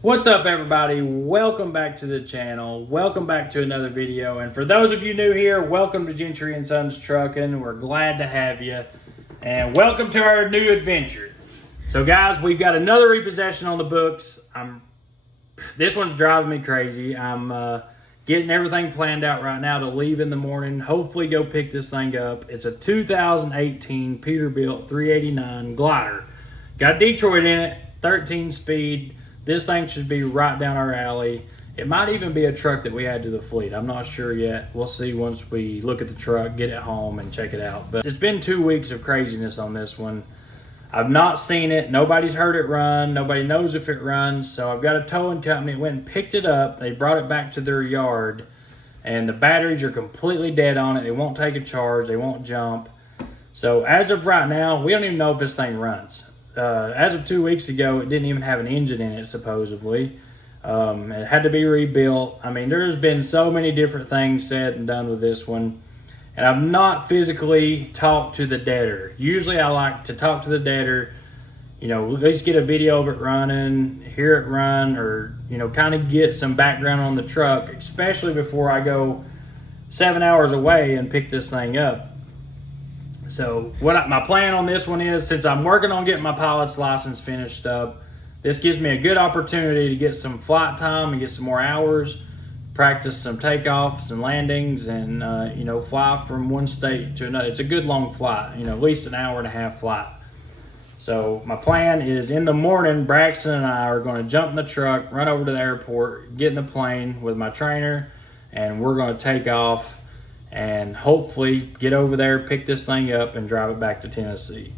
What's up, everybody? Welcome back to the channel. Welcome back to another video. And for those of you new here, welcome to Gentry and Sons Trucking. We're glad to have you. And welcome to our new adventure. So guys, we've got another repossession on the books. This one's driving me crazy. I'm getting everything planned out right now to leave in the morning. Hopefully go pick this thing up. It's a 2018 Peterbilt 389 glider. Got Detroit in it, 13 speed. This thing should be right down our alley. It might even be a truck that we add to the fleet. I'm not sure yet. We'll see once we look at the truck, get it home, and check it out. But it's been 2 weeks of craziness on this one. I've not seen it. Nobody's heard it run. Nobody knows if it runs. So I've got a towing company that went and picked it up. They brought it back to their yard, and the batteries are completely dead on it. They won't take a charge. They won't jump. So as of right now, we don't even know if this thing runs. As of 2 weeks ago, it didn't even have an engine in it, supposedly. It had to be rebuilt. I mean, there's been so many different things said and done with this one. And I've not physically talked to the debtor. Usually I like to talk to the debtor, at least get a video of it running, hear it run, or, kind of get some background on the truck, especially before I go 7 hours away and pick this thing up. So my plan on this one is, since I'm working on getting my pilot's license finished up, this gives me a good opportunity to get some flight time and get some more hours, practice some takeoffs and landings, and fly from one state to another. It's a good long flight, at least an hour and a half flight. So my plan is, in the morning, Braxton and I are going to jump in the truck, run over to the airport, get in the plane with my trainer, and we're going to take off and hopefully get over there, pick this thing up, and drive it back to Tennessee.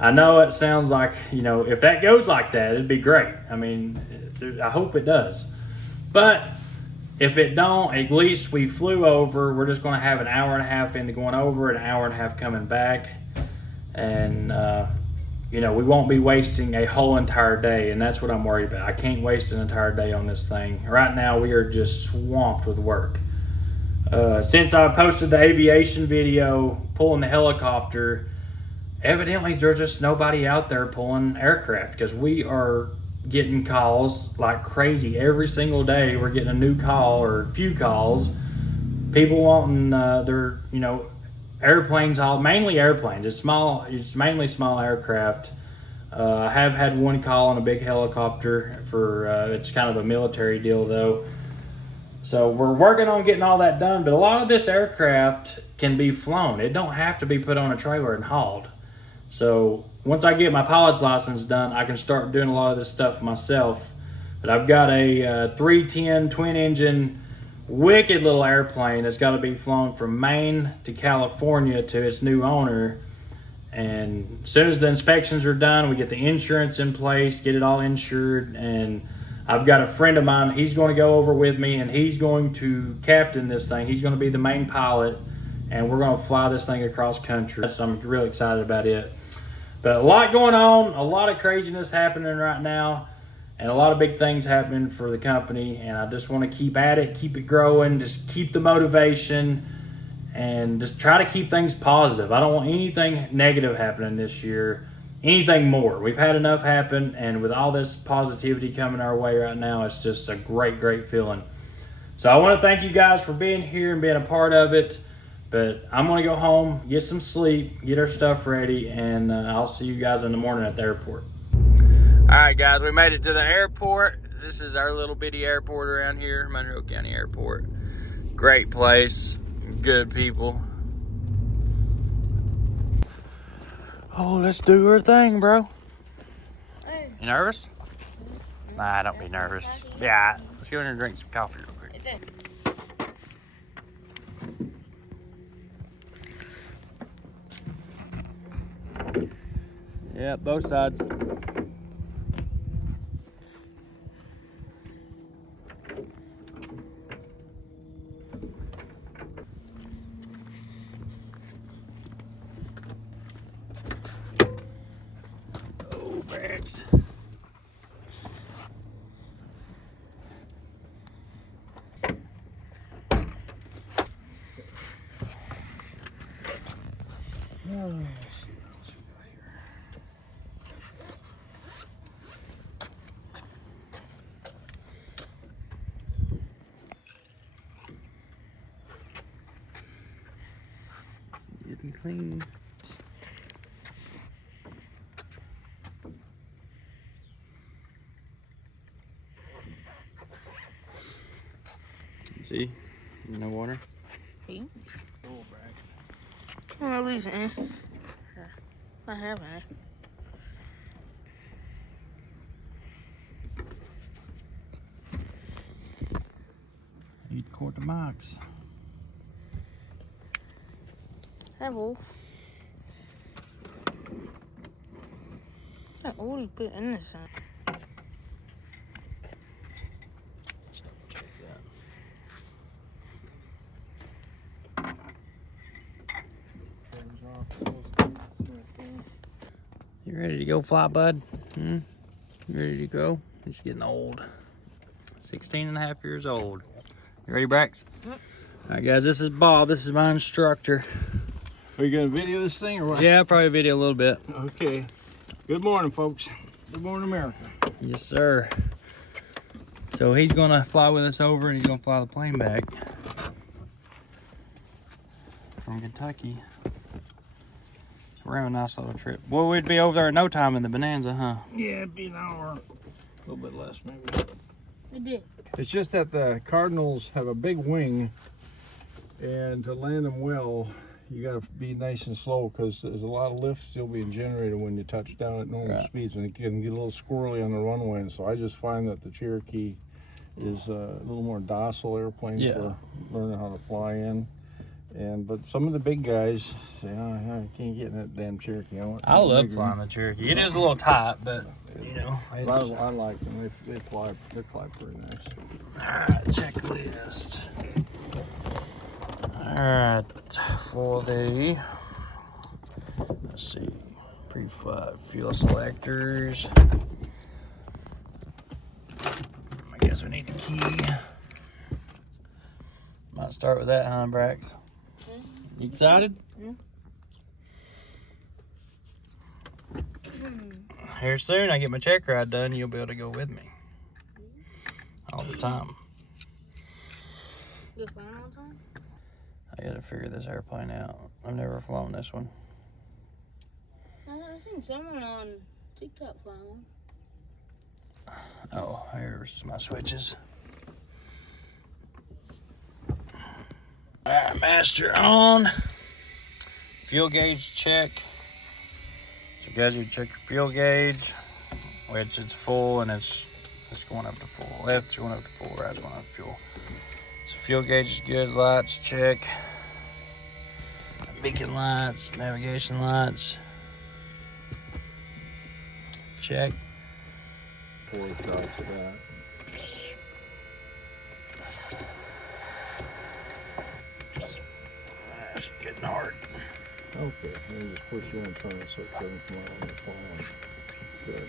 I know it sounds like, if that goes like that, it'd be great. I mean, I hope it does. But if it don't, at least we flew over. We're just going to have an hour and a half into going over, an hour and a half coming back. And, we won't be wasting a whole entire day, and that's what I'm worried about. I can't waste an entire day on this thing. Right now, we are just swamped with work. Since I posted the aviation video pulling the helicopter, evidently there's just nobody out there pulling aircraft, because we are getting calls like crazy every single day. We're getting a new call or a few calls. People wanting their airplanes hauled, mainly airplanes. It's mainly small aircraft. I have had one call on a big helicopter for it's kind of a military deal though. So we're working on getting all that done, but a lot of this aircraft can be flown. It don't have to be put on a trailer and hauled. So once I get my pilot's license done, I can start doing a lot of this stuff myself. But I've got a 310 twin engine, wicked little airplane that's got to be flown from Maine to California to its new owner. And as soon as the inspections are done, we get the insurance in place, get it all insured, and I've got a friend of mine, he's going to go over with me, and he's going to captain this thing. He's going to be the main pilot, and we're going to fly this thing across country. So I'm really excited about it. But a lot going on, a lot of craziness happening right now, and a lot of big things happening for the company, and I just want to keep at it, keep it growing, just keep the motivation, and just try to keep things positive. I don't want anything negative happening this year. Anything more. We've had enough happen, and with all this positivity coming our way right now, it's just a great feeling. So I want to thank you guys for being here and being a part of it, but I'm going to go home, get some sleep, get our stuff ready, and I'll see you guys in the morning at the airport. All right, guys, we made it to the airport. This is our little bitty airport around here, Monroe County Airport. Great place, good people. Oh, let's do our thing, bro. You nervous? Nah, don't be nervous. Yeah, let's go in here and drink some coffee real quick. Yeah, both sides. Oh, Brax. Oh, let's see what else we got here. clean. See? No water. I'm gonna lose it. I haven't. Eat quarter marks. That oil. That oil you put in this thing. Check that. You ready to go fly, bud? You ready to go? He's getting old. 16 and a half years old. You ready, Brax? All right, guys, this is Bob. This is my instructor. Are you going to video this thing or what? Yeah, I'll probably video a little bit. Okay. Good morning, folks. Good morning, America. Yes, sir. So he's going to fly with us over, and he's going to fly the plane back from Kentucky. We're having a nice little trip. Boy, we'd be over there in no time in the Bonanza, huh? Yeah, it'd be an hour. A little bit less, maybe. It did. It's just that the Cardinals have a big wing, and to land them well, you got to be nice and slow because there's a lot of lift still being generated when you touch down at normal speeds, and it can get a little squirrely on the runway. And so I just find that the Cherokee is a little more docile airplane for learning how to fly in. But some of the big guys say, "Oh, I can't get in that damn Cherokee." I love flying the Cherokee. It is a little tight, but you know, I like them. They fly pretty nice. All right, checklist. All right, for the, let's see, pre-flight fuel selectors. I guess we need the key. Might start with that, huh, Brax? You excited? Yeah. Here soon, I get my check ride done, you'll be able to go with me. All the time. You flying all the time? I gotta figure this airplane out. I've never flown this one. I've seen someone on TikTok fly one. Oh, here's my switches. Alright, master on. Fuel gauge check. So guys, you check your fuel gauge, which it's full and it's going up to full. Left's going up to full, right's going up to fuel. So fuel gauge is good, lights check. Beacon lights, navigation lights. Check. 4 shots of that. It's getting hard. Okay, let me just push you and turn it so it doesn't come out on the phone. Good.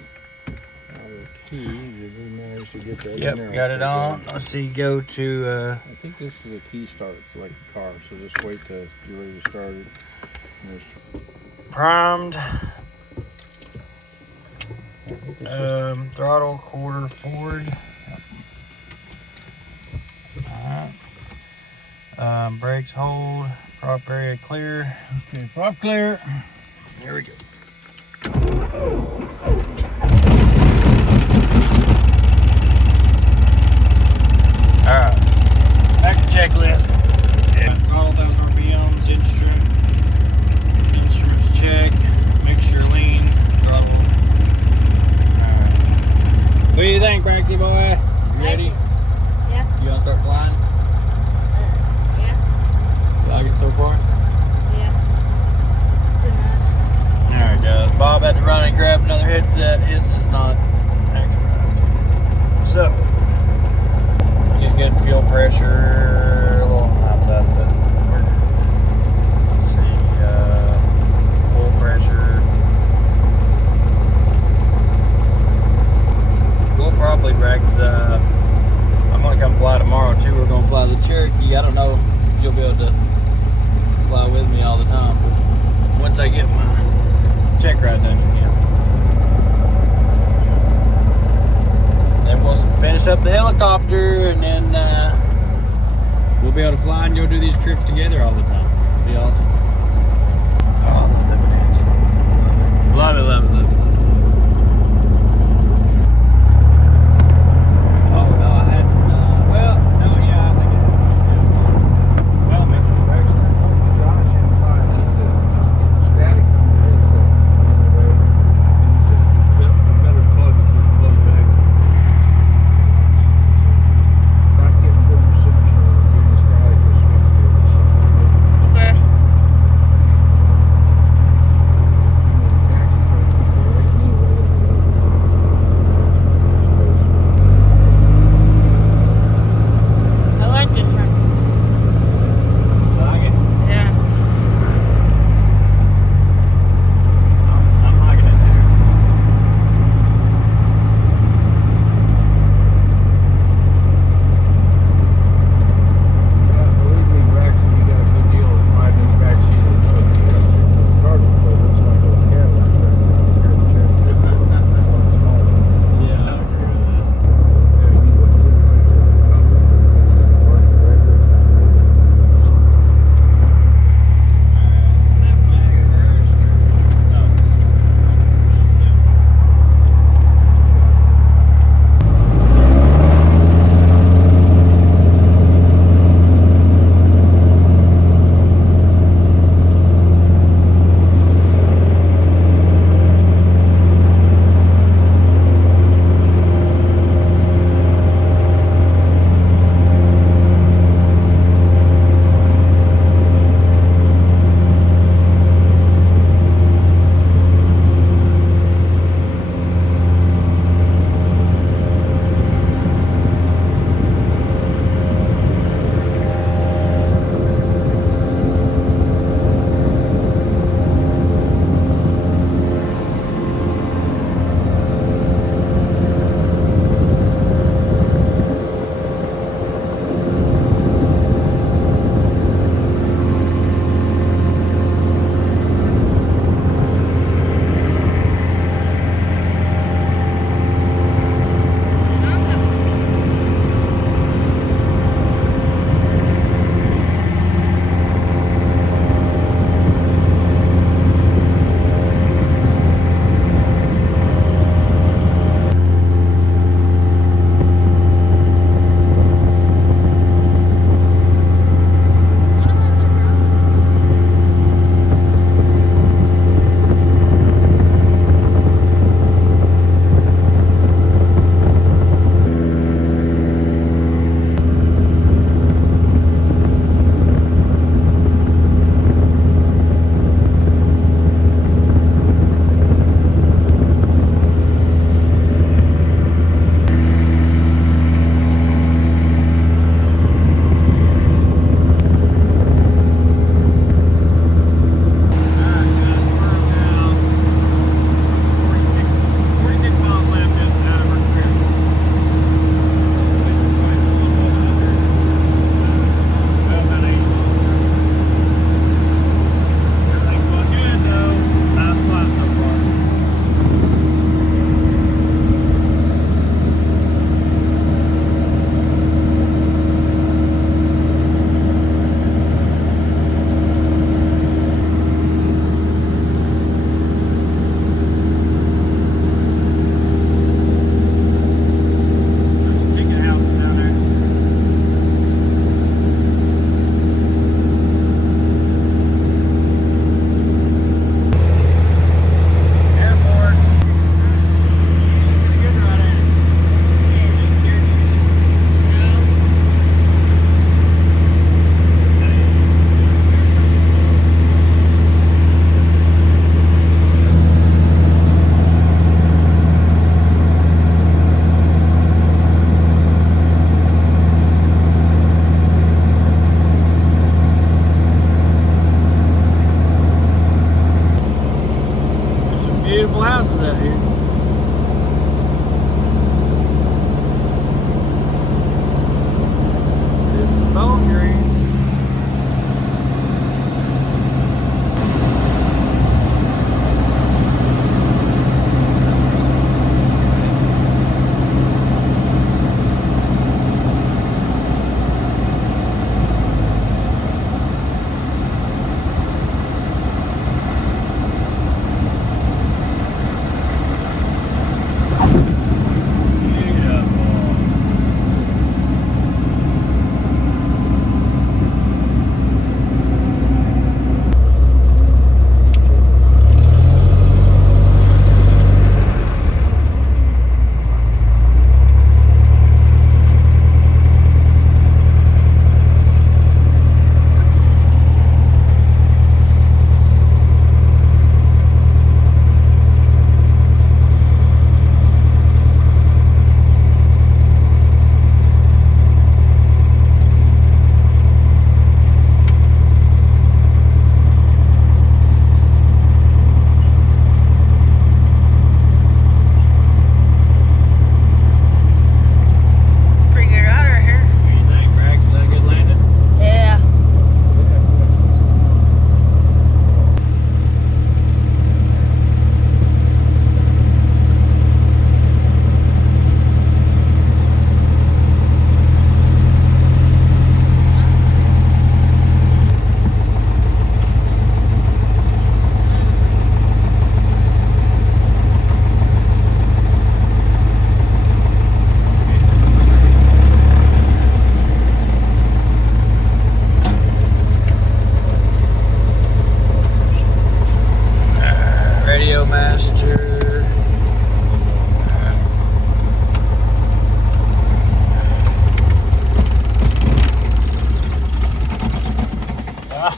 Now the key, did we manage to get that in there? Yep, got it on. Let's see, go to... I think this is a key start. It's like a car, so just wait till you're ready to start it. Primed. Throttle quarter forward. Alright. Brakes hold. Prop area clear. Okay, prop clear. Here we go. Alright. Back to checklist. Throttle 1,000 RPMs, instruments check. Make sure lean. Throttle. Alright. What do you think, Braxy boy? You ready? Yeah. You want to start flying? Yeah. You like it so far? Yeah. Pretty nice. Alright guys, Bob had to run and grab another headset. His is not extra. So, get good fuel pressure, a little outside of the work. Let's see, full pressure. We'll probably, Rex, I'm gonna come fly tomorrow too. We're gonna fly the Cherokee. I don't know if you'll be able to fly with me all the time, but once I get my check ride done, yeah. Then we'll finish up the helicopter, and then we'll be able to fly and go do these trips together all the time. It'll be awesome. Love it, love it, love it. Oh, no, I had, well, no, yeah, I think it was. Well, maybe. Braxton, Josh inside, he said, static on the way. And he said, the better plug is with the plug back. Not getting good reception or getting static or switch gears. Okay. Jackson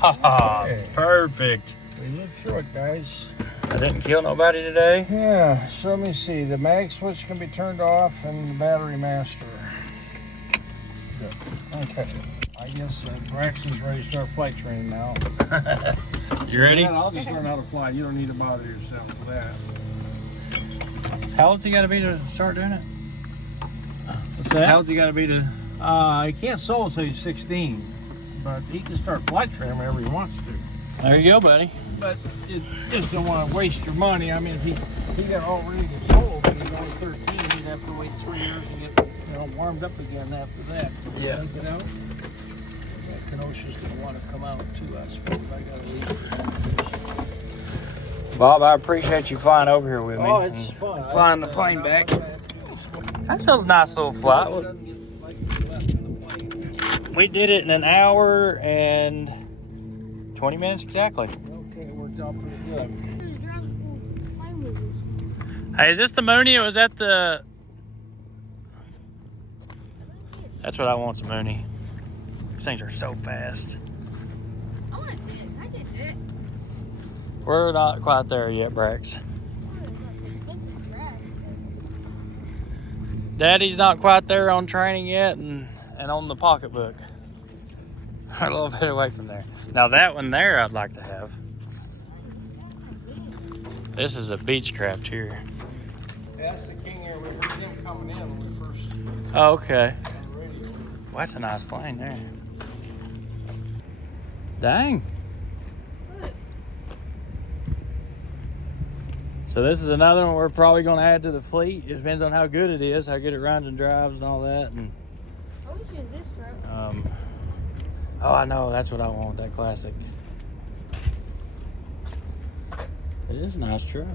Oh, Okay. perfect. We lived through it, guys. I didn't kill nobody today. Yeah, so let me see. The mag switch can be turned off and the battery master. Good. Okay. I guess Braxton's ready to start flight training now. You ready? Yeah, I'll just learn how to fly. You don't need to bother yourself with that. How old's he got to be to start doing it? What's that? How's he got to be to? He can't solo until he's 16, but he can start flight training whenever he wants to. There you go, buddy. But you just don't want to waste your money. I mean, if he got all ready to solo when he's only 13, he'd have to wait 3 years to get warmed up again after that. Yeah. Take it out. Kenosha's gonna want to come out too, I suppose. I gotta leave. Bob, I appreciate you flying over here with me. Oh, it's and fun. Flying the plane back. That's a nice little flight. We did it in an hour and 20 minutes exactly. Okay, it worked out pretty good. Hey, is this the Mooney or was that the... That's what I want's a Mooney. These things are so fast. I want it. I get it. We're not quite there yet, Brax. Daddy's not quite there on training yet and on the pocketbook. A little bit away from there. Now that one there I'd like to have. This is a Beechcraft here. That's the King Air. We heard him coming in when we first Oh, okay. on the radio. Well, that's a nice plane there. Dang. So this is another one we're probably going to add to the fleet. It depends on how good it is, how good it runs and drives and all that. And I wish it was this truck. oh, I know. That's what I want, that classic. It is a nice truck.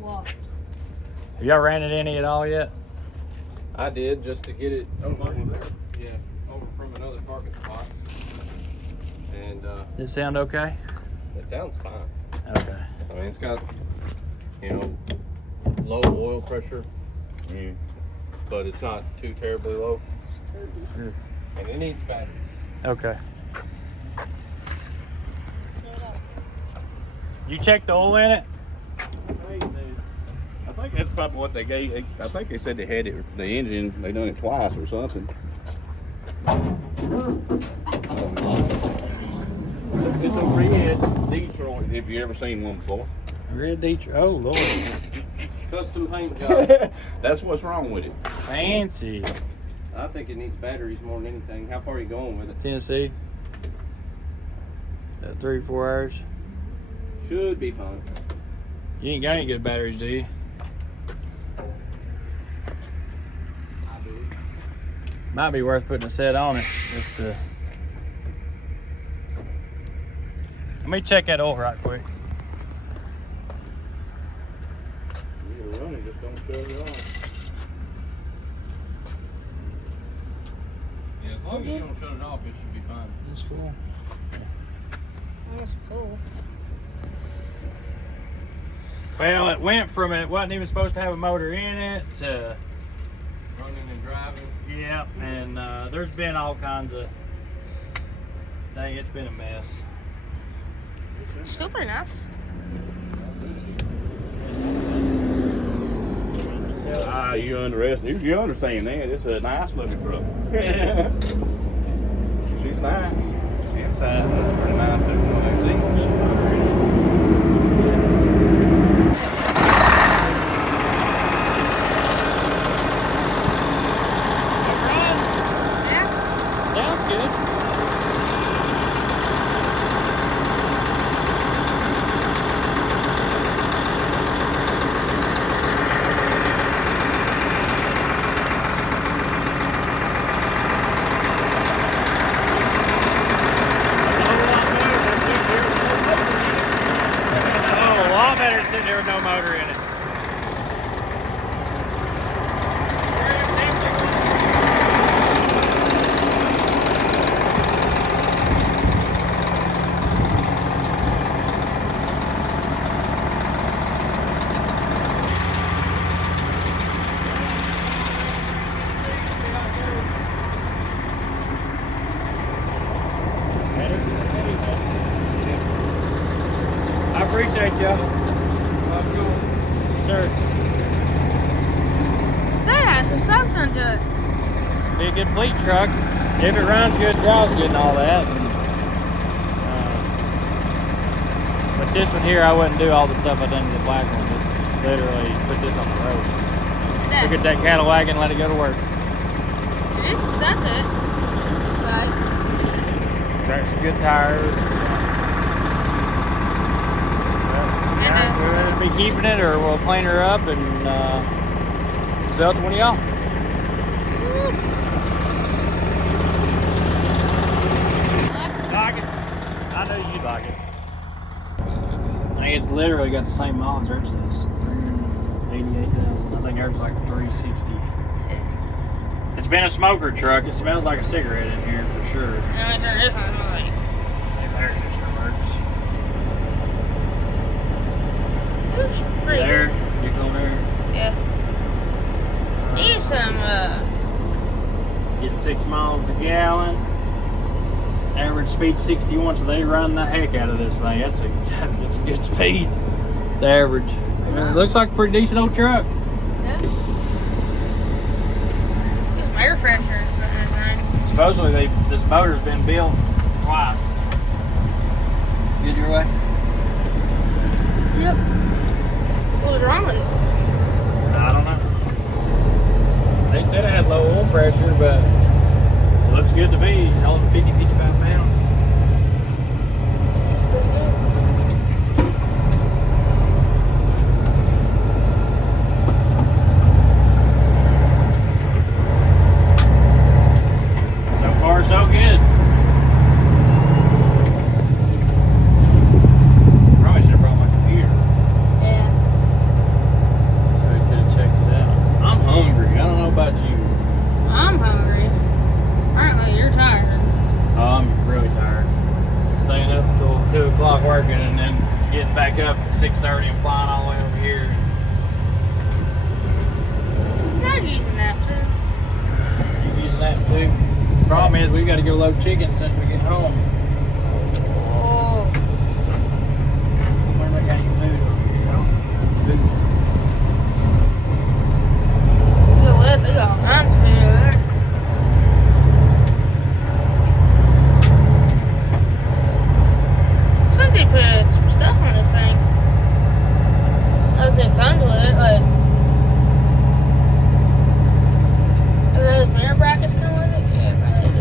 What? Have y'all ran it any at all yet? I did just to get it over from another parking spot. And Did it sound okay? it sounds fine. Okay. I mean, it's got, low oil pressure, but it's not too terribly low. Good. And it needs batteries. Okay. You checked the oil in it? I think that's probably what they gave. I think they said they had it, the engine, they done it twice or something. It's a red Detroit. Have you ever seen one before? Red Detroit. Oh, Lord. Custom paint job. That's what's wrong with it. Fancy. I think it needs batteries more than anything. How far are you going with it? Tennessee. 3 or 4 hours. Should be fine. You ain't got any good batteries, do you? I do. Might be worth putting a set on it. Just let me check that oil right quick. You're running, just don't shut it off. Yeah, as long as you don't shut it off, it should be fine. It's full. It's full. Well, it went from it wasn't even supposed to have a motor in it to Running and driving. yeah, and there's been all kinds of dang, it's been a mess. Still pretty nice. You underestimate. You understand that. It's a nice looking truck. She's nice. Inside looks pretty nice too. One of those English. Yeah. Sounds good. right, y'all. Sir, That has something to it. be a good fleet truck. If it runs good, drives good and all that. But this one here, I wouldn't do all the stuff I done to the black one. Just literally put this on the road. Look at that Cadillac and let it go to work. It is some stuff to it. Right. Got some good tires. And We'll either be keeping it or we'll clean her up and sell it to one of y'all. Like it. I know you'd like it. I think it's literally got the same mileage as this. 388,000. I think ours is like 360. It's been a smoker truck. It smells like a cigarette in here for sure. And I turn this on, I'm like, Same air conditioner works. it's pretty There, good. you go there. Yeah. Need some, Getting 6 miles a gallon. Average speed 61, so they run the heck out of this thing. That's a good speed. The average. It looks like a pretty decent old truck. yeah. Get some air freshener in that thing. Supposedly this motor's been built twice. Good your way? Yep. What was wrong with it? I don't know. They said it had low oil pressure, but it looks good to me. Holding 50, 55 pounds. So far, so good. Probably should have brought my computer. Yeah. So we could have checked it out. I'm hungry. I don't know about you. I'm hungry. Apparently, you're tired. Oh, I'm really tired. Staying up till 2 o'clock working and then getting back up at 6:30 and flying all the way over here. Not using that too. You using that too? Problem is, we got to go load chicken since we get home. Oh. Where do I got your food? Food. You got they got all kinds of food over there. Looks like they put some stuff on this thing. Unless it comes with it, like. Do those mirror brackets come with it? Yeah, probably do.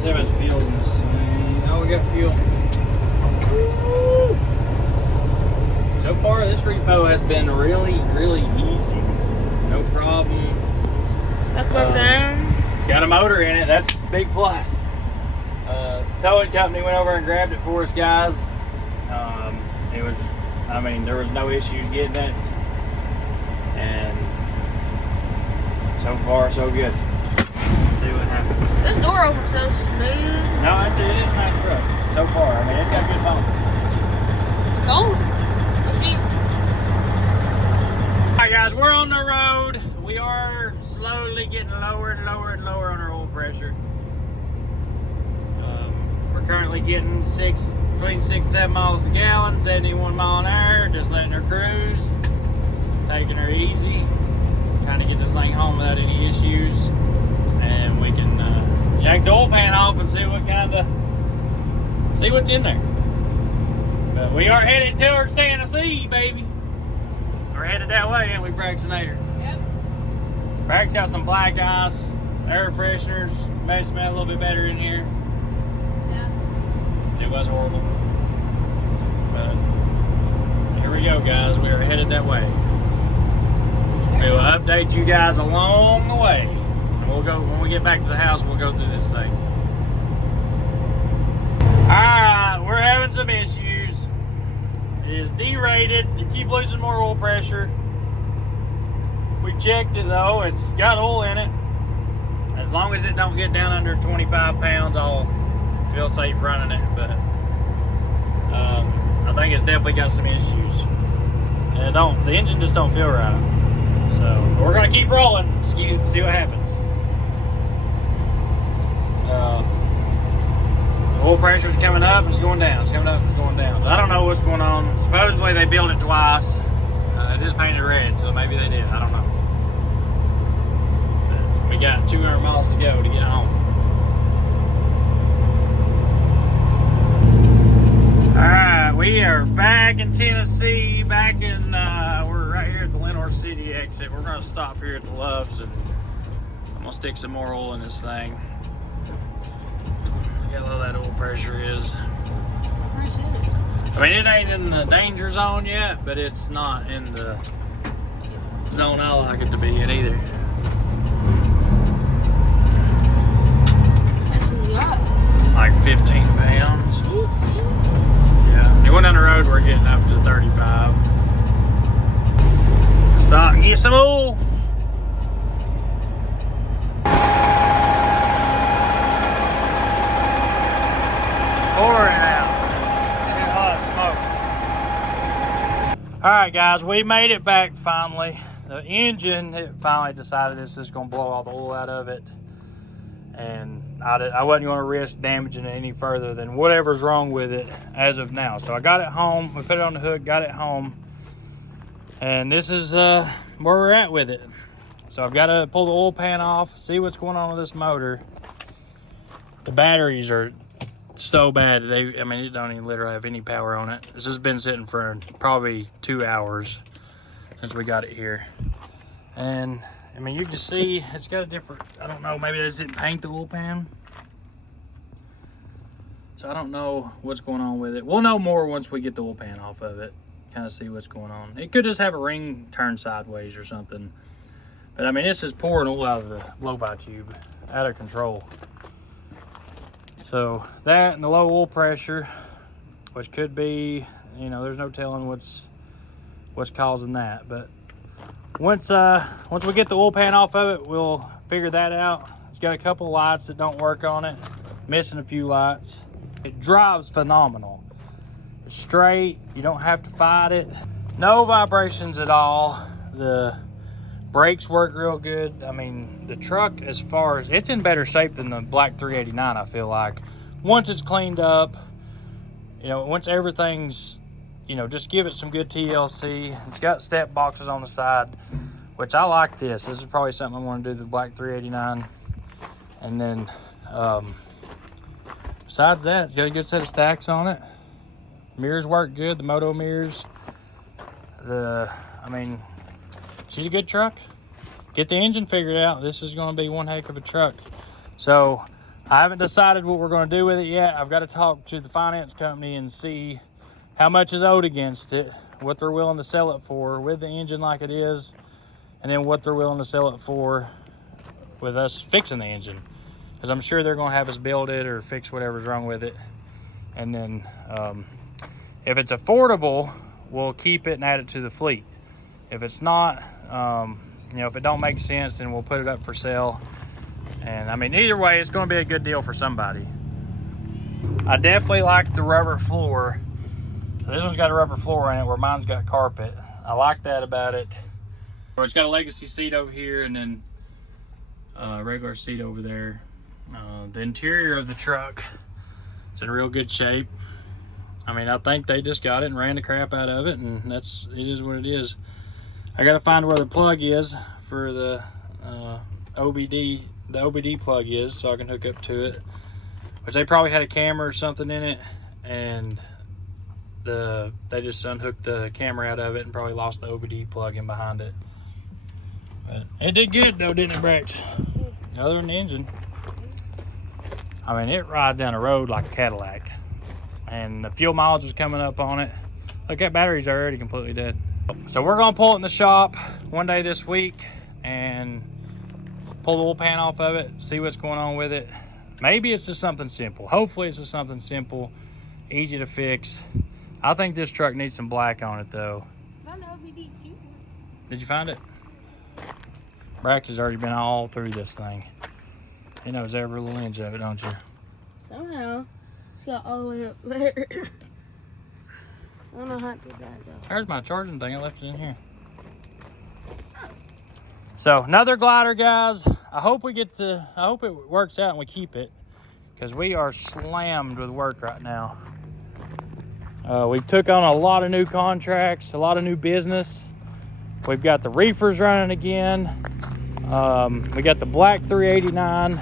See how much fuel's in this thing. Oh, we got fuel. Woo! So far, this repo has been really, really easy. No problem. That broke down. It's got a motor in it. That's a big plus. Towing company went over and grabbed it for us, guys. It was, I mean, there was no issues getting it. And so far, so good. Let's see what happens. This door opens so smooth. No, it is a nice truck. So far, I mean, it's got good bump. It's cold. Let's see. Alright guys, we're on the road. We are slowly getting lower and lower and lower on our oil pressure. We're currently getting between 6 and 7 miles a gallon, 71 mile an hour, just letting her cruise. Taking her easy. Trying to get this thing home without any issues. And we can yank the oil pan off and see what's in there. But we are headed towards Tennessee, baby. We're headed that way, ain't we, Braxton? Yep. Brax got some black ice, air fresheners, made it smell a little bit better in here. Yeah. It was horrible. But here we go, guys. We are headed that way. We will update you guys along the way. And we'll go, when we get back to the house, we'll go through this thing. Alright, we're having some issues. It is derated. You keep losing more oil pressure. We checked it though. It's got oil in it. As long as it don't get down under 25 pounds, I'll feel safe running it. But I think it's definitely got some issues. And the engine just don't feel right. So we're gonna keep rolling. See what happens. Oil pressure's coming up, it's going down. It's coming up, it's going down. So I don't know what's going on. Supposedly they built it twice. It is painted red, so maybe they did. I don't know. But we got 200 miles to go to get home. Alright, we are back in Tennessee, we're right here at the Lenore City exit. We're going to stop here at the Loves and I'm going to stick some more oil in this thing. Look how low that oil pressure is. Where's it? I mean, it ain't in the danger zone yet, but it's not in the zone I like it to be in either. That's a lot. Like 15 pounds. 15? Yeah, going down the road, we're getting up to 35. Stop and get some oil. Pour it out. Get a lot of smoke. All right, guys, we made it back finally. The engine, it finally decided it's just gonna blow all the oil out of it. And I wasn't going to risk damaging it any further than whatever's wrong with it as of now. So I got it home. We put it on the hook, got it home. And this is where we're at with it. So I've got to pull the oil pan off, see what's going on with this motor. The batteries are so bad. I mean, it don't even literally have any power on it. This has been sitting for probably 2 hours since we got it here. And I mean, you can see it's got a different, I don't know, maybe they just didn't paint the oil pan. So I don't know what's going on with it. We'll know more once we get the oil pan off of it, kind of see what's going on. It could just have a ring turned sideways or something. But I mean, this is pouring oil out of the blow-by tube, out of control. So that and the low oil pressure, which could be, you know, there's no telling what's causing that. But once we get the oil pan off of it, we'll figure that out. It's got a couple lights that don't work on it, missing a few lights. It drives phenomenal. It's straight, you don't have to fight it. No vibrations at all. The brakes work real good. I mean, the truck, as far as, it's in better shape than the black 389, I feel like. Once it's cleaned up, you know, once everything's, you know, just give it some good TLC. It's got step boxes on the side, which I like this. This is probably something I want to do the black 389. And then, besides that, it's got a good set of stacks on it. Mirrors work good, the Moto mirrors. I mean, she's a good truck. Get the engine figured out. This is going to be one heck of a truck. So, I haven't decided what we're going to do with it yet. I've got to talk to the finance company and see how much is owed against it, what they're willing to sell it for with the engine like it is, and then what they're willing to sell it for with us fixing the engine. Because I'm sure they're going to have us build it or fix whatever's wrong with it. And then if it's affordable, we'll keep it and add it to the fleet. If it's not, you know, if it don't make sense, then we'll put it up for sale. And I mean, either way, it's going to be a good deal for somebody. I definitely like the rubber floor. This one's got a rubber floor in it where mine's got carpet. I like that about it. It's got a legacy seat over here and then a regular seat over there. The interior of the truck is in real good shape. I mean, I think they just got it and ran the crap out of it, and it is what it is. I gotta find where the plug is for the OBD plug is, so I can hook up to it. Which they probably had a camera or something in it, and they just unhooked the camera out of it and probably lost the OBD plug in behind it. But it did good though, didn't it, Brax? Other than the engine. I mean, it rides down the road like a Cadillac. And the fuel mileage is coming up on it. Look, that battery's already completely dead. So we're gonna pull it in the shop one day this week and pull the oil pan off of it, see what's going on with it. Maybe it's just something simple. Hopefully it's just something simple, easy to fix. I think this truck needs some black on it though. Did you find it? Brax has already been all through this thing. He knows every little inch of it, don't you? Somehow, it's got all the way up there. I don't know how to do that though. There's my charging thing. I left it in here. So another glider, guys. I hope it works out and we keep it. because we are slammed with work right now. We've took on a lot of new contracts, a lot of new business. We've got the reefers running again. We got the black 389.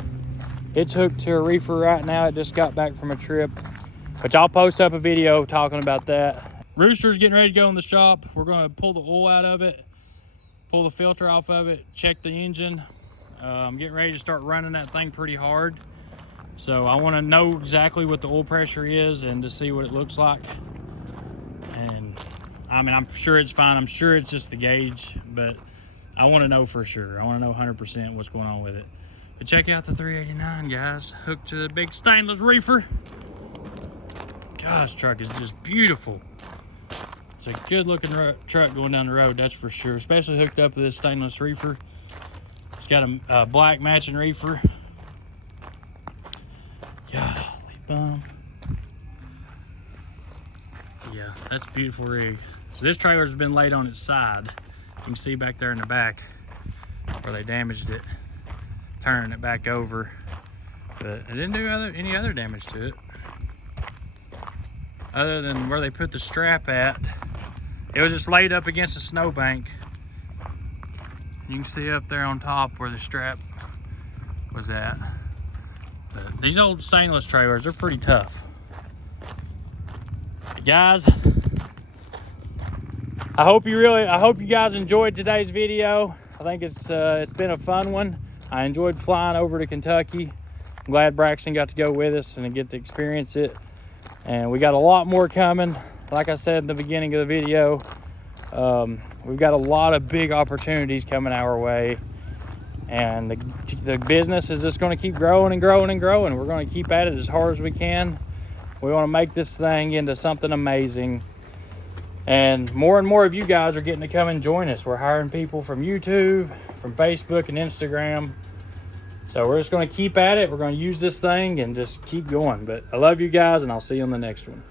It's hooked to a reefer right now. It just got back from a trip, which I'll post up a video talking about that. Rooster's getting ready to go in the shop. We're gonna pull the oil out of it, pull the filter off of it, check the engine. I'm getting ready to start running that thing pretty hard. So I wanna know exactly what the oil pressure is and to see what it looks like. And I mean, I'm sure it's fine. I'm sure it's just the gauge, but I wanna know for sure. I wanna know 100% what's going on with it. But check out the 389, guys. Hooked to the big stainless reefer. Gosh, truck is just beautiful. It's a good looking truck going down the road, that's for sure. Especially hooked up with this stainless reefer. It's got a black matching reefer. Golly bum. Yeah, that's a beautiful rig. So this trailer's been laid on its side. You can see back there in the back where they damaged it, turning it back over. But it didn't do any other damage to it, other than where they put the strap at. It was just laid up against a snowbank. You can see up there on top where the strap was at. But these old stainless trailers, they're pretty tough. But guys, I hope you guys enjoyed today's video. I think it's been a fun one. I enjoyed flying over to Kentucky. I'm glad Braxton got to go with us and get to experience it. And we got a lot more coming. Like I said in the beginning of the video, we've got a lot of big opportunities coming our way. And the business is just going to keep growing and growing and growing. We're going to keep at it as hard as we can. We want to make this thing into something amazing. And more of you guys are getting to come and join us. We're hiring people from YouTube, from Facebook and Instagram. So we're just going to keep at it. We're going to use this thing and just keep going. But I love you guys, and I'll see you on the next one.